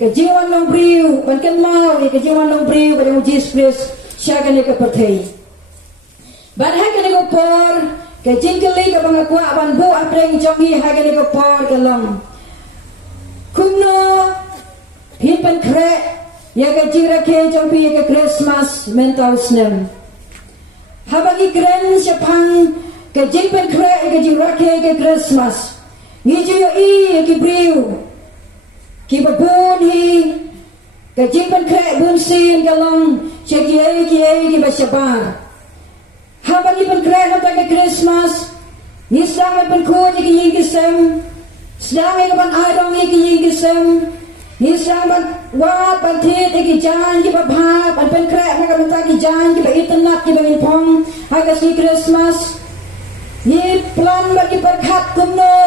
Kejiwan nong briu, bankan mau, kejiwan nong briu pada Yesus Kristus, siaga ni kepercayai. Banhak ni kopor, kejingkeli kebangakuak banbu apreng jongi haga ni kopor kelong. Kumno, hipan krek, ya kejing rakhe jongpi ya ke Christmas mentau snem. Habagi keren sepang, kejing pen krek kejing rakhe ke Christmas. Ngiju yo I ke briu. Kita pun hi, kejimpan krek bunsin galong, cekiai kita sabar. Habang ipan krek nanti ke Christmas, nisang ipan kuat ke yingisem, sedang ipan airong ke yingisem, nisang ipan wat pantit ke jangan kita bahap, ipan krek mereka nanti ke jangan kita itenak kita impong, agar si Christmas, ni plan bagi berkat kumno.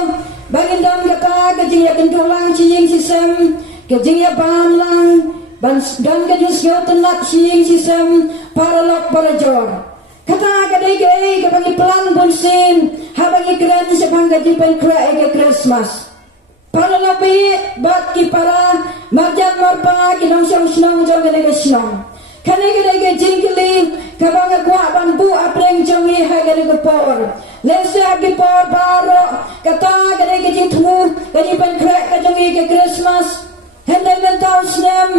Bagi dam kata kejing ya kentulang cing sistem kejing ya bam lang dan kejing sio tenak cing sistem para lok para jor kata kadai ke bagi pelan bunsin habagi keren sepang kejing pen krek ke Christmas para nabi bat ki para marjan marpa ki nong song snong jong ke snong kadai ke jingkili kabang kuat banbu apreng jongi hagali ke por Lesa ke por baro kata kadai ke jing tu kadai pen krek ke jongi ke Christmas hendai mentau snem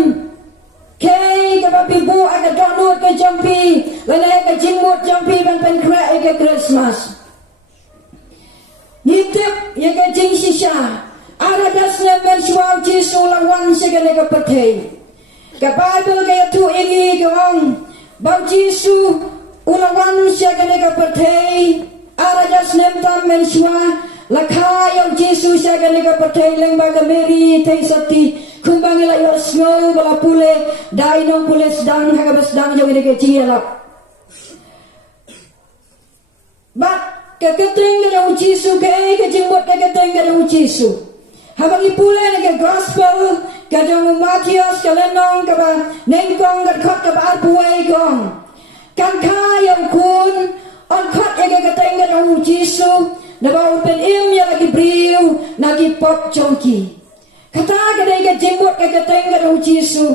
kei ke babi bu aga donut ke jompi lalai ke jingmut jompi pen krek ke Christmas nitip ya ke jing sisa ara dasna men suau Jesu lawan segala ke petai ke Bible ke tu ini ke ong bau Jesu ulawan segala ke petai ara jasnem tam men suah lakha yang Jesu segala ke petai lembaga Mary tei sati kumbang ila yo snow bala pule dai no pule sedang haga sedang jauh ke cielak bat ke keteng ke Jesu ke jingmut ke keteng ke Jesu habang ipule ke gospel ke jong Matius ke lenong ke ba nengkong ke khot ke ba puai gong kan kayang kun on khot ke keteng ke Jesu na ba pen im ya lagi briu nagi pop chongki kata kadai ke jenggot ke keteng ke Jesu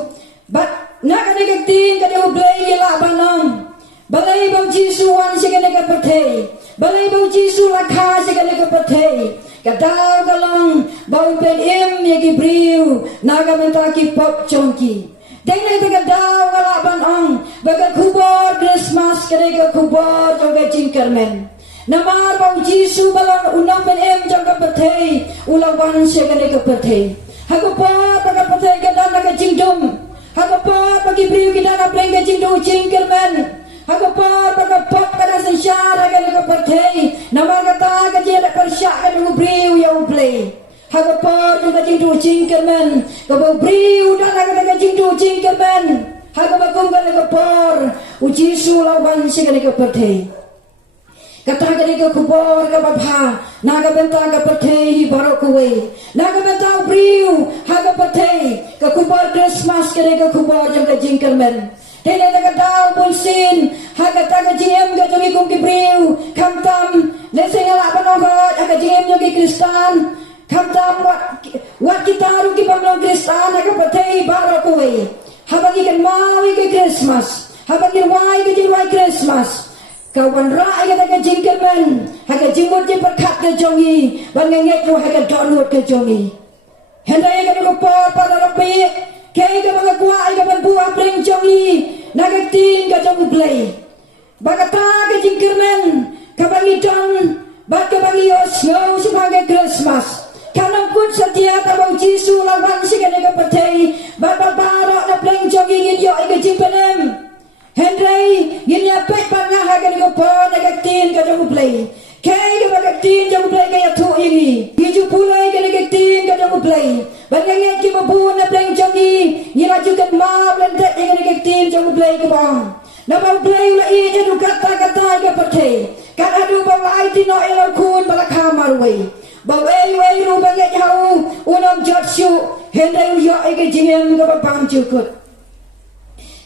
bat nak kadai ke ting ke blai la banong balai bau Jesu wan se ke ke perthei balai bau Jesu lakha se ke perthei Kadau galong bau pen yagi briu naga mentaki pop chongki. Dengai te kadau galak ban ong baga kubor Christmas kadega kubor jongga jingkermen. Namar bau Jisu balon unang pen jongga perthei ulang wan se kadega perthei. Hago pot baga perthei kadang naga jingdum. Hago pot bagi briu kidana prengga jingdu jingkermen. Hago pot baga pot kada sensyara kadega perthei. Namar kata kajela persyak kadega briu ya uplay. Hago pot jongga jingdu jingkermen. Kabo briu dana kadega jingdu jingkermen. Hago bagum kadega por Jisu lawan se kadega perthei. Kata kadega kubor ka babha naga benta ka perthei barok kuwe naga benta briu haga perthei ka kubor Christmas kadega kubor jongga jingkermen. Tele daga dau bunsin haga taga jiem ga jongi kum ki briu kamtam leseng ala panonggot haga jiem jongi Kristan kamtam wat kita ru ki pamlong Kristan haga perthei barok kuwe habagi kan mawi ke Christmas habagi wai ke jiwai Christmas. Kawan rai kata jingkermen, haga jingmut je perkat ke jongi, bangenget lu haga donut ke jongi. Hendai kata kupor pada lopi, kei ke banga kuai ke buah breng jongi, naga tin ke jongi play. Bagata ke jingkermen, kabangi don, bat ke bangi osno sebagai Christmas. Kanang kut setia tabau Jisu lawan si kene ke pertei, bat barok na breng jongi ngin yo ke jingpenem. Hendai gini apa pernah haga ni kopor naga tin ka jamu play. Kei ka baga tin jamu play kaya tu ini. Hiju pulai ka naga tin ka jamu play. Bangangan ki mabu na play jongi. Nirajukan maaf lentek ka naga tin jamu play ka bang. Nama play ula i jadu kata-kata ka pertei. Kan adu bawa ai tino elo kun bala kamar wei. Bawa ei ru bangat jauh unam jatsu. Hendai uya ka jingem ka babam jukut.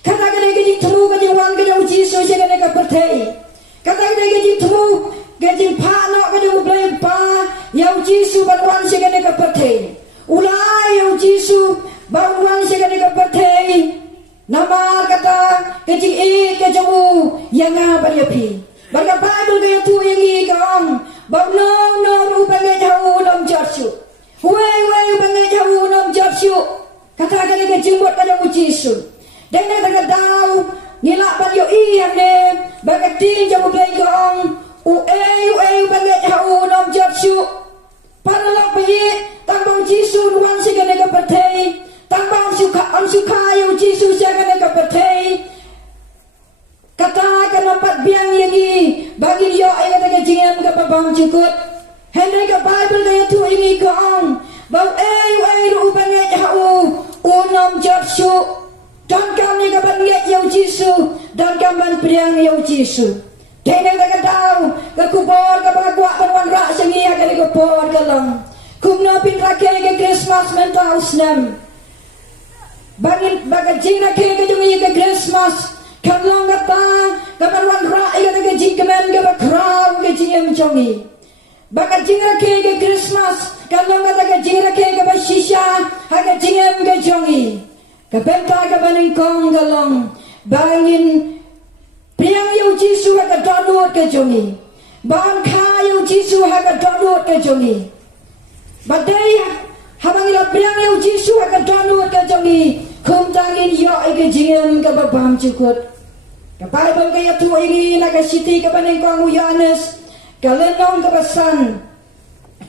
Kata kata kejing temu kejing wan kejing Jisu se kene ka perthei. Kata kata kejing temu kejing pha no kejing blem pa yau Jisu ban wan se kene ka perthei. Ulai yau Jisu ban wan se kene ka perthei. Nama kata kejing kejing yang apa dia pi. Barga Bible dia tu yang kong. Bau no ru bangai jauh nom Jisu. Wei bangai jauh nom Jisu. Kata kata kejing buat kejing Jisu. Dengan daga dau nilak ban yo yang ne bagatin jamu play gong uei banget hau nom Jisu panalok bayi tambang Jisu nuan segane ka perthei tambang suka yo Jisu segane ka perthei kata nampat biang lagi bagi yo ay daga jingam ka babang jukut hendai ka Bible dia tu ini gong bau uei ru banget hau nom Jisu dan kami kapan lihat yau Jisu dan kapan priang yau Jisu. Dengar tak tahu kekubur kapan kuat penwan rak sengi akan kekubur kalang. Kumna pin rakyat ke Christmas mentau senam. Bangin bagai jing rakyat ke jongi ke Christmas. Kalang kata kapan wan rak ikan ke jing kemen ke bakrau ke jing jongi. Bagai jing rakyat ke Christmas kalang kata ke jing rakyat ke basisha akan jing ke jongi. Kapenta ka banengkong galong bangin priang yau Jisu haga donut ke jongi ban kha yau Jisu haga donut ke jongi badai habang ila priang yau Jisu haga donut ke jongi kum tangin yo ke jingem ka babam cukut ka Bible ka yatu ini naga siti ka banengkong Yohanes ka lenong ka basan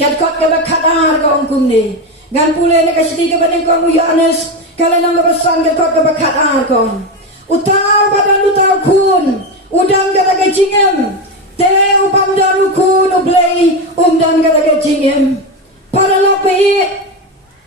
katkot ka bakadar ka ongkumni gan pule naga siti ka banengkong Yohanes kalian ang kabasan katot kabakat arkon utaw badan utaw kun udang kata kejingem te upam dan kun ublay dan kata kejingem para lapi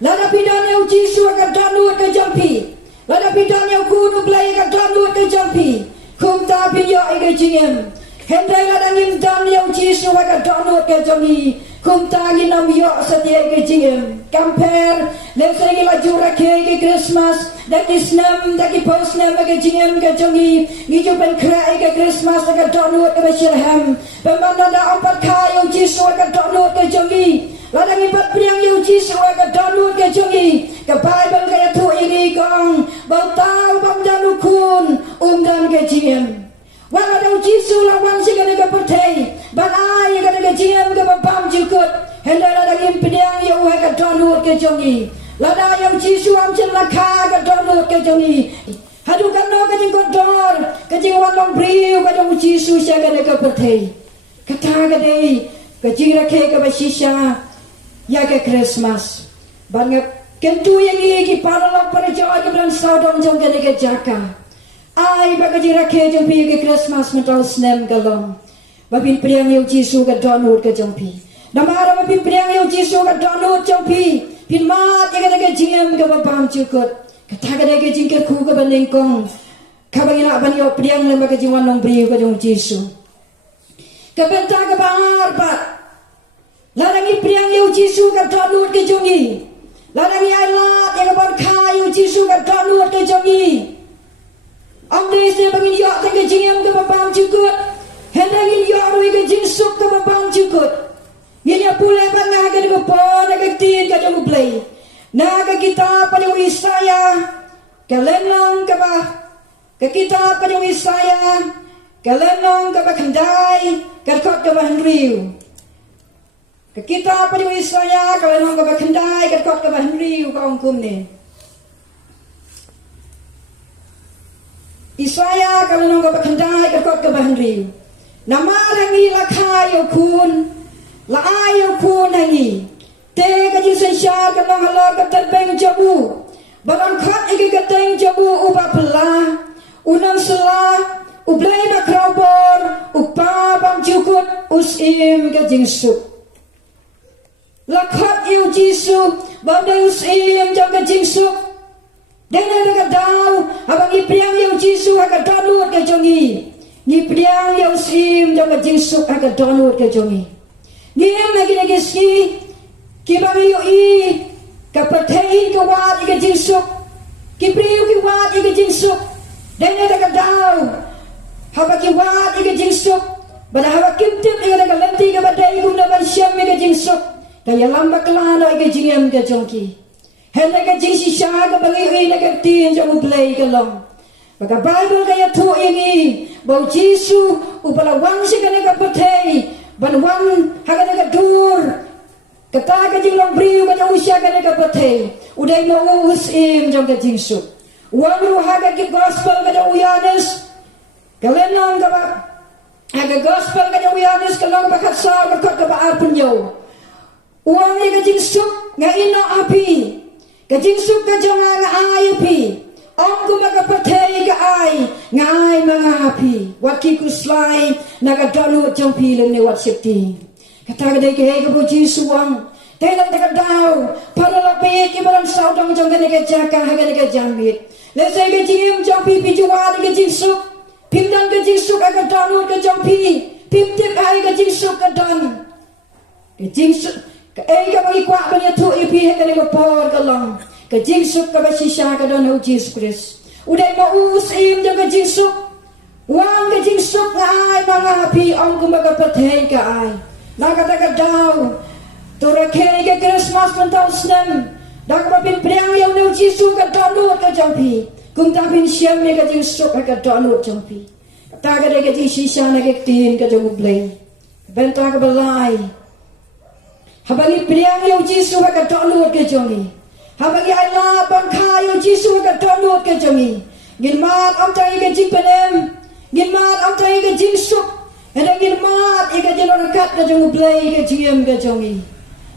lada pidan yau Jisu akan danut ke jampi lada pidan yau kun ublay akan danut ke jampi kum tapi yo ke jingem hendai lada ngim dan yau Jisu akan danut ke jampi kum tagi nam yo setia ke jingem compare leseng laju rakhe ke Christmas daki snam daki posnam ke jingem ke jongi ngiju ben krai ke Christmas ke donut ke Bethlehem pemana da empat kaya Jisu ke donut ke jongi ladang empat priang yo Jisu ke donut ke jongi ke Bible ke tu ini gong bau tau bang janukun dan ke jingem wala da Jisu lawan sigane ke pertei ban ai ke jingem ke babam jukut Henda la daging pediang ya uha ka donut ke jongi. Lada yang Jisu am chen la kha ka donut ke jongi. Hadu kan no ka jing kodor, ka jing wan long briu ka jong Jisu sya ka ka perthei. Kata ka dei, ka jing rakhe ka ba shisha ya ka Christmas. Bangap kentu yang iki paralok para jawa ke bulan saudong jong ka jaka. Ai ba ka jing rakhe jong pi ke Christmas mentau snem galong. Babin priang yang Jisu ka donut ke jong pi. Namara babin priang yang Jisu ka donut jong pi. Pin mat ya ka jingam ka babam cukut. Kata ka ke jing ke ku ka banengkong. Ka bangina ban yo priang le ba ka jing wan long briu ka jong Jisu. Ka benta ka bangar pat. Larangi priang yang Jisu ka donut ke jongi. Larangi ai lat ya ka ban kha yang Jisu ka donut ke jongi. Ang des ne bangin yo ka jingam ka babam cukut. Hendangin yo rui ka jing suk ka babam cukut. Nya pule ban na ka ko pon ka tin ka jong play. Na ka kita pa yung Isaya. Ka lenong ka ba? Ka kita pa yung Isaya. Ka lenong ka ba kandai. Ka kot ka ba henriu. Ka kita pa yung Isaya. Ka lenong ka ba kandai. Ka kot ka ba henriu ka ongkum ni. Isaya ka lenong ka ba kandai. Ka kot ka ba henriu. Namarangi lakhayo kun. Laayo kun hangi. Te ka jing sensya ka nang halor ka terbeng jabu. Barang khat iki ka teng jabu uba pela. Unang sela ublay ba kraubor upa bang jukut usim ka jing suk. Lakhat yu Jisu badai usim jang ka jing suk. Dena ka daw abang ipriang yu Jisu ka donut ka jongi. Ni priang yu usim jang ka jing suk ka donut ka jongi. Ngiem lagi ski Kibang iyo kapatay ka wat ika jingsuk. Kipriyo ki wat ika jingsuk. Dene ka daw. Haba ki wat ika jingsuk. Bada haba kimtip ika lanti ka badai kum na bansyam ika jingsuk. Kaya lamba kelana ika jingem ka jongki. Hena ka jingsi siya ka bangiyo ka tin jang ublay ka long. Baka Bible kaya tu ingi. Bau Jisu upala wang si ka kapatay. Banwang haga ka dur. Kata ka jing long briu ka usya ka ka patay. Uday no usim jong ka jing su. Wang ru haga ki gospel ka uyanes. Kalenong ka ba? Haga gospel ka uyanes kalong ba katsa ka ka ba arpun yo. Uang ni ka jing su nga ino api. Ka jing su ka jong nga ay api. Ong ku ka patay ka ay ngay mga api. Wat ki kuslay nagadalo jong pileng ni wat sipti. Kata ka ke po Jisu ang telang ka daw para lapit ki barang saudang jong ka jaka haga ka jamit. Let's say ka jim jong pi juwa ka Jisu. Pimdan ka Jisu ka dano ka jong pi. Pimtip ay ka Jisu ka dan. Ka Jisu ka ka bagi kwa ba niya tu ipi ka ka por ka lang. Ka Jisu ka ba sisya ka dan ho Jesus Christ. Uday mausim jong ka Jisu. Wang ka Jisu nga ay mga api ang kumbaga patay ka ay. Nakataka daw, turakay ka Christmas mentau snem. Nakapapin priang yaw na Jisu ka donut ka jampi. Kung tapin siyam ni ka Jisu ka donut jampi. Taka da ka Jisu na kiktiin ka jamublay. Benta ka balay. Habang priang yaw Jisu ka donut ka jami. Habang ayla bangka yaw Jisu ka donut ka jami. Ginmat ang tayo ka jingpanem. Ginmat ang tayo ka Jisu. Ada girmat ika jalan kat ka jong ublay ka jiem ka jongi.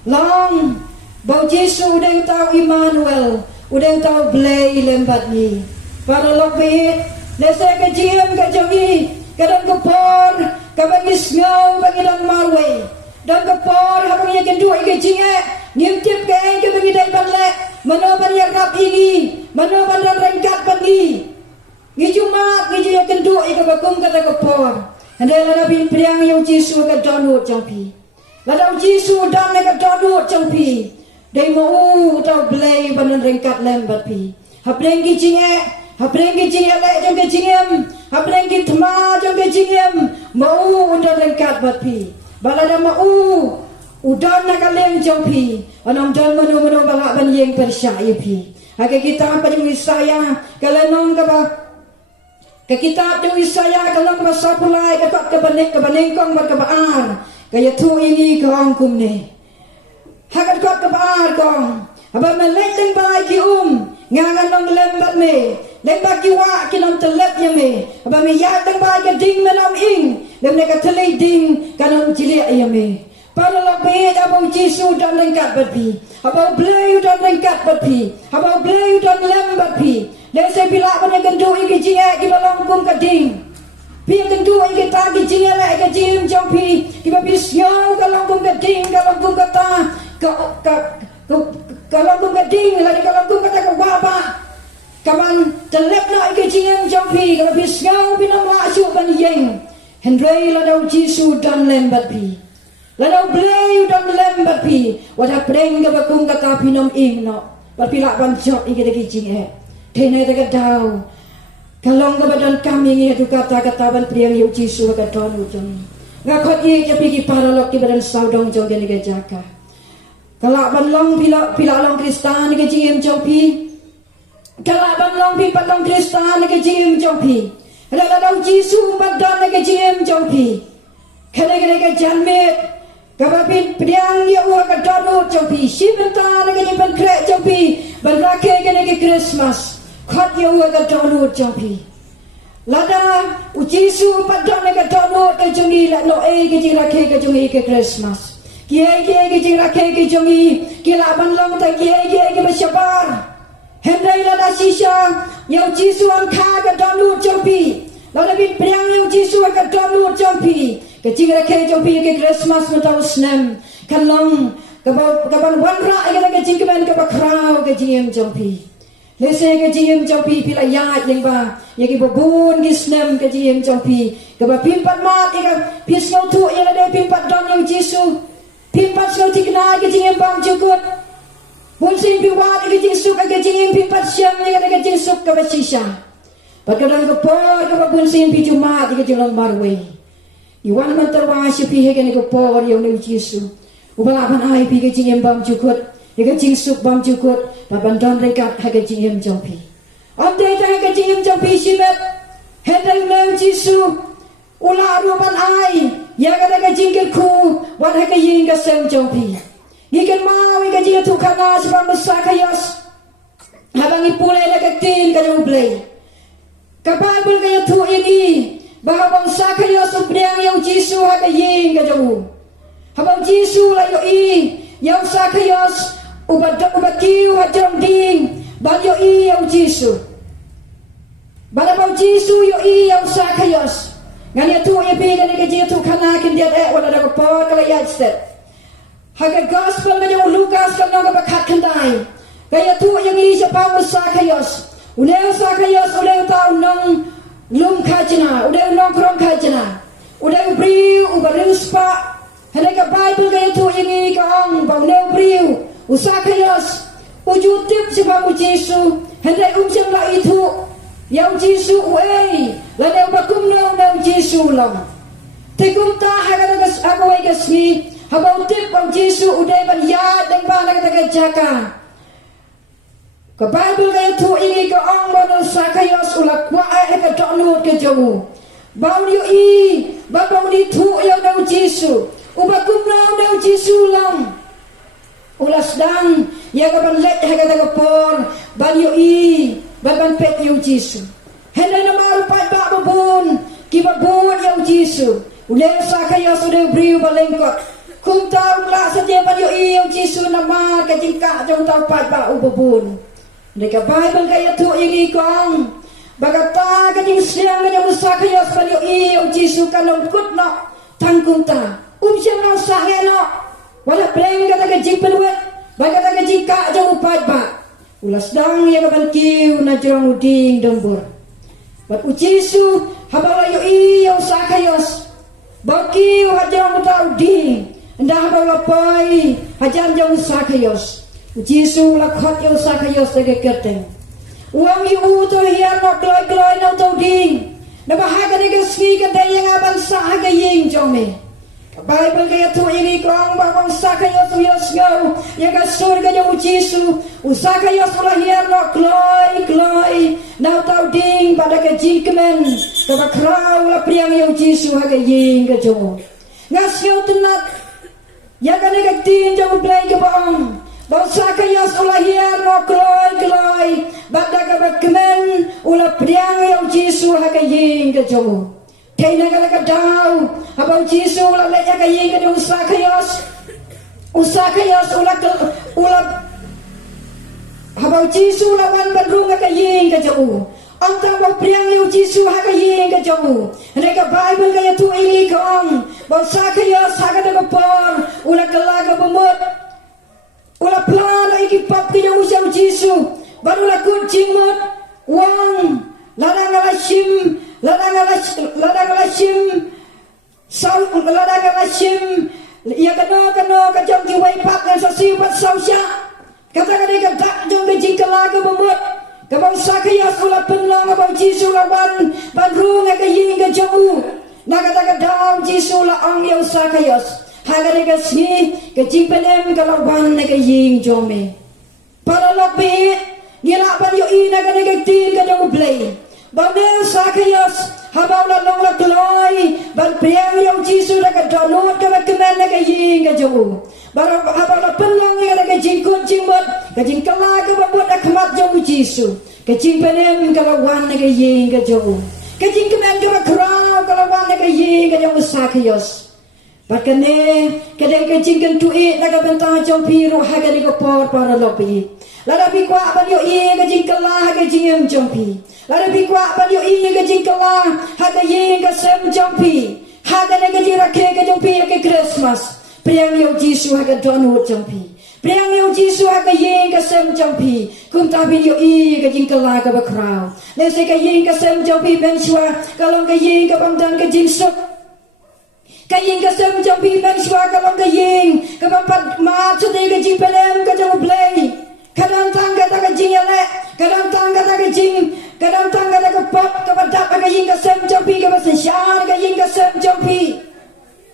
Long bau Jisu udah tahu Immanuel, udah tahu blay lembat ni. Para lokbit, nesa ka jiem ka jongi, kadang kupor, kabangis ngaw bangilang marway. Dan kupor habang ya kendu ika jinge, ngimtip ka ay ka bangidai banle, manoban ya rap ini, manoban dan rengkat pagi. Ngijumat ngiju ya kendu ika bakum kata kupor. Andai lada bin priang yung Jisu ka donut jampi. Lada Jisu dan ka donut jampi. Dai mau tau blay banan rengkat lembat pi. Haprenggi jinge le jong ke jingem. Haprenggi thma jong ke jingem. Mau undan rengkat bat pi. Balada mau udan na ka leng jampi. Anam dan manu balak ban yeng persyai pi. Hake kita pa yung Isaya kalenong ka ba? Ka kitab yung Isaya kalang masapulay kapat kabanek kabanengkong magkabaan kaya tu ini kaangkum ni hakat kot ke baar kong abang melek dan baik ki ngangan nong lembat me lembat ki wa ki nom telep ya me abang me ya dan baik ke ding menom ing lem ne ka telei ding kanom cilik ya me para lebih abang Jisu dan lengkat berpi abang bleu dan lengkat berpi abang bleu dan lembat pi dan saya bila benda gendu iki jinga ki balongkum ka ding pi gendu iki ta ki jinga la ka jim jong pi ki ba bisyo ka longkum ka ding ka longkum ka ta kalau kum gading lagi kalau kum kata ke bapa kaman telep nak ke jingam jampi kalau bisngau binam masuk ban yeng hendrei la dau Jisu dan lembat pi la dau bleu dan lembat pi wada preng ke bakum kata pinom ing no papila ban jot ike de jinge tene de dau kalong ke badan kami ngi tu kata ban priang yu Jisu ka don ujung ngakot ye japi ki paralok ki badan saudong jong ke jaga kalau banlong pila long Kristan ke jim jopi kalau banlong pi patong Kristan ke jim jopi kalau dau Jisu badan ke jim jopi kene ke janmet kapapin priang ya wa ka donu jopi sibenta ke jim ban krek jopi barake ke Christmas khat ya wa ka donu jopi lada u Jisu badan ke donu ke jongi la no ke jira ke jongi ke Christmas kiai ke jira ke jongi kila banlong ta kiai ke bersabar hendai la sisa yang Jisu an kha ka donu jopi la bin priang yang Jisu ka donu jopi ke jira ke jopi ke Christmas metau snem kalong ka ban wanra ke jingban ke bakrau ke jim jopi lese ke jim jopi pila ya yang ba ye ke bobun ki snem ke jim jopi ke ba pimpat mat ke pisngau tu ye la pimpat don yang Jisu pimpat so tikna ke jingem bang jukut bun sin piwat ke Jisu ke jingem pimpat syam ke Jisu ke basisa padang ke por ke bun sin pi jumat ke jolong marwe iwan man terwasi pi ke por yang ni Jisu ubala ban ai pi ke jingem bang jukut ke Jisu bang jukut baban don rekat ke jingem jompi ande ta ke jingem jompi simet hendai nem Jisu ula ruban ai ya kada ka jingkel ku wan ha ka yin ka sem jompi ikan mau ka jingkel tu kana sebab musakayos habang ipule na ka tin ka jublay ka Bible ka tu ini bahwa musakayos ubriang yang Jisu ha ka yin ka jubu habang Jisu la yo i yang sakayos ubatiu ha jom ding ba yo i yang Jisu bala Jisu yo i yang sakayos ngani tu ye pe ngani ke jitu kana kin dia wala da ko kala ya set haga gospel ma yang Lukas kan nga ba khat kandai kaya tu yang ni sa pa sakayos une sakayos ule ta nong lum khajina ule nong krom khajina ule briu ubarispa hene ka Bible kaya tu yang ni ka ong ba ule briu usakayos ujutip si pa Jisu hene jang la itu yang Jisu wei la deu bakum no Jisu long tekum ta haga aga wei gasni habau tip bang Jisu udai ban ya deng ba la ka jaka ka Bible ga tu ini ka ong bono sakayos ula kwa ka donu ke jomu bau yu i ba bau ni tu yo deu Jisu ubakum no deu Jisu long ula sedang ya ka ban let haga ka por ban yu i ban pet yang Jisu hendak nama rupai bak babun kibat bun yang Jisu udah sakaya sudah beriu balengkot kum tahu lah setiap hari yang Jisu nama kejingkak jauh tahu pai bak babun mereka Bible kaya tu ini kong bagata kejing siang yang sakaya sudah yang Jisu kalau kut nak tanggung ta siang nak sakaya wala pleng kata kejing peluet bagata kejingkak jauh pai bak ulas dang ya kapan kiu na jong uding dombur bat Jisu habala yo i yo sakayos baki hajang ta uding ndah habala pai hajan jong sakayos Jisu la khat yo sakayos te kerteng uang yu to hian no kloi no to ding na bahaga de ski ka de yang aban sa ga ying jong me Bible kaya tu ini kong bang sakayos uyos ngau ya ka surga yo Jisu usakayos ulah hian no kloi na tau ding pada ke jingkemen ka krau la priang yo Jisu ha ga ying ka jo ngasyo tenat ya kan cái tin trong play cái bong bao sakayas ulah hiar no kloi badak bakmen ulah priang yang Yesus hakayin ke jomu thei na ka dau habang Yesus ulah le hakayin ke dong usakayas ulah habang Yesus ulah wan badrung hakayin ke jomu Antang bau priang yang Yesus hakayin ke jomu reka Bible kaya tu ini ke ong bau sakayas hakada ke por ulah kelaga bemut ulah plan iki pap ki yang usang Yesus barulah kucing mut wang ladang alashim ya kena kajong ki wai pak dan sasi pat sausya kata ka dak jong ke jingkala ke bemut ka bang sakaya ulah penlang bang Yesus la ban rung ka yin ke jong na kata ka dam Yesus la ang yang sakaya hagare ka sni ke jingpenem ka lawan ka yin jome para lopi gila ban yo ina ka ka tin ka jong play Bangel sakayas habang lalong lakloi ban priang yang Yesus ka donut ka kemen ka yin ka jong barang habang penlang ka jingkut jingmot ka jingkala ka babut akmat jong Yesus ka jingpenem ka lawan ka yin ka jong ka jingkemen ka krau ka lawan ka yin ka jong sakayas bakane kadang ka jingken tuit na ka bentang jong piru hagari ko por para lopi lada bi kwa ban yo i ka jingkala ka jingem jong pi lada bi kwa ban yo i ka jingkala ka yin ka sem jong pi hagane ka jirake ka jong pi ka Christmas priang yo Yesus ka donut jong pi priang yo Yesus ka yin ka sem jong pi kum ta bi yo i ka jingkala ka ba krau le se ka yin ka sem jong pi ben shwa kalong ka yin ka bang dan ka jingsuk kayin ka sem jong pi ben shwa kalong ka yin ka bang ma chute ka jing pelem ka jong play kadang tangga tak jingale kadang tangga tak jing kadang tangga tak pop ka badak ka yin ka sem jong pi ka basen shar ka yin ka sem jong pi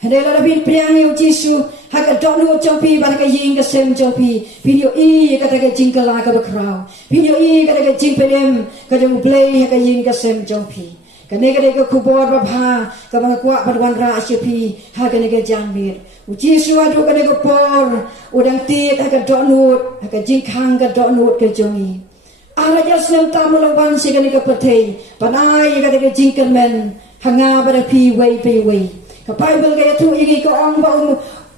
hadela bin priang yo Yesus hak donu jong pi ban ka yin ka sem jong pi video i ka tak jing ka la ka bakrau video i ka tak jing pelem ka jong play ka yin ka sem jong pi kane ka kubor ba bha ka bang kwa badwan ra asypi ha kane ka jamir Yesus adu kane ka por udang ti ka donut ka jingkhang ka donut ka jongi ala jasem tamulawan si kane ka patei panai ka ka jingkan men hanga bara pi wei ka Bible ka tu igi ka ong ba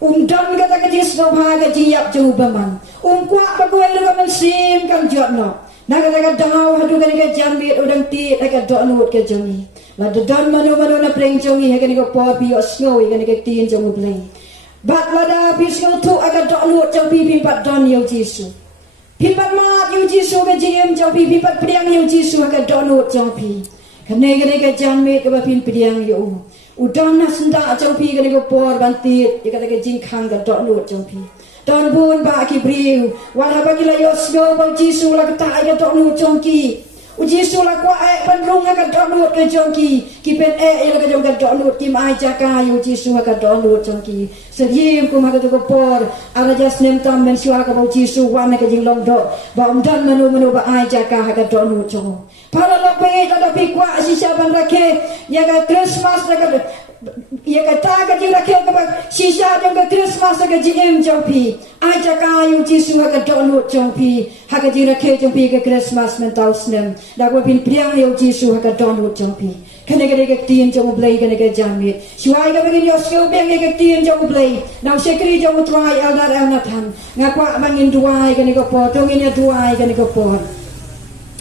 dan ka ka jisno bha ka jiap ju baman kwa ba ko ka man sim kan jotno naga daw hadu ka jamit udang ti ka donut ka jongi la dan manu na preng jongi ha ka por pi osno ka tin jong pleng bat lada bisno tu aga donut jong pi pat don yo Yesus pat mat yo Yesus ka jiem jong pi pat priang yo Yesus ka donut jong pi kane ka jamit ka pin priang yo udan na senda jong pi ka por banti ka jingkhang ka donut jong pi Don bun ba ki briu wala ba kila yosno ba Yesus la ta ya donut jong ki Yesus la kwa ai ban rung ka donut ka jong ki pen la ka jong ka donut ki mai jaka yo Yesus ka donut jong ki sediem ku ma ka to por ala jas nem tam men shwa ka ba Yesus wan ka jing long do ba dan manu ba ai jaka ka donut jong para lo pe da bi kwa si sha ban rake ya ka Christmas la ka ya kata ka jira ke ka shisha jong ka Christmas ka jim jong pi aja ka yung Yesus ka donut jong pi ha ka jira ke jong pi ka Christmas men tau snem da ko pin priang yung Yesus ka donut jong pi kane ka tin jong blai kane ka jamit shwai ka begin yo skill beng ka tin jong blai now sekri jong try aldar elnathan ngapa mangin duai kane ka po tongin ya duai kane ka po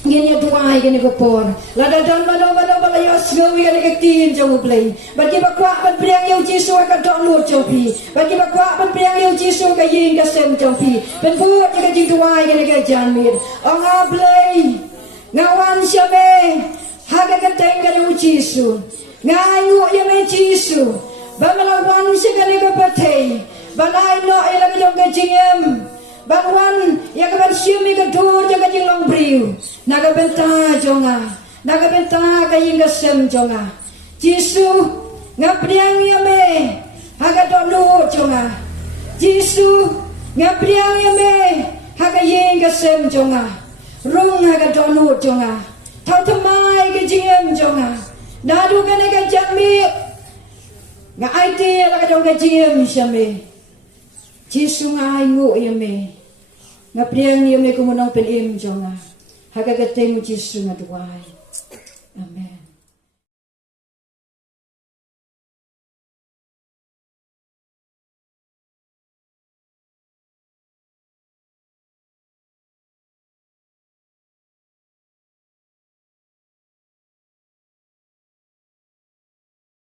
ngene duai kene ko por lada dan mano bala yosgo wi kene tin jong play bagi bakwa ban priang yo Yesus ka donut jong pi bagi bakwa ban priang yo Yesus ka yin ka sem jong pi ben buat ka ji duai kene ka janmir ong a play ngawan syame haga ka teng ka yo Yesus ngayu ya me Yesus bamalawan si kene ka patei balai no ila ka jong ka jingem Bangwan ya ka ban syumi ka dur ja ka jing long briu naga benta jonga naga benta ka yin ka sem jonga Yesus ngapriang ya me haga donut jonga Yesus ngapriang ya me haga yin ka sem jonga rung haga donut jonga tau tamai ka jingem jonga nadu ka ne ka jammi nga idea la ka jong ka jingem syame Jisu nga ngu yame. Nga priang yame kumunong penim jonga. Hagagate mo Jisu nga duway. Amen.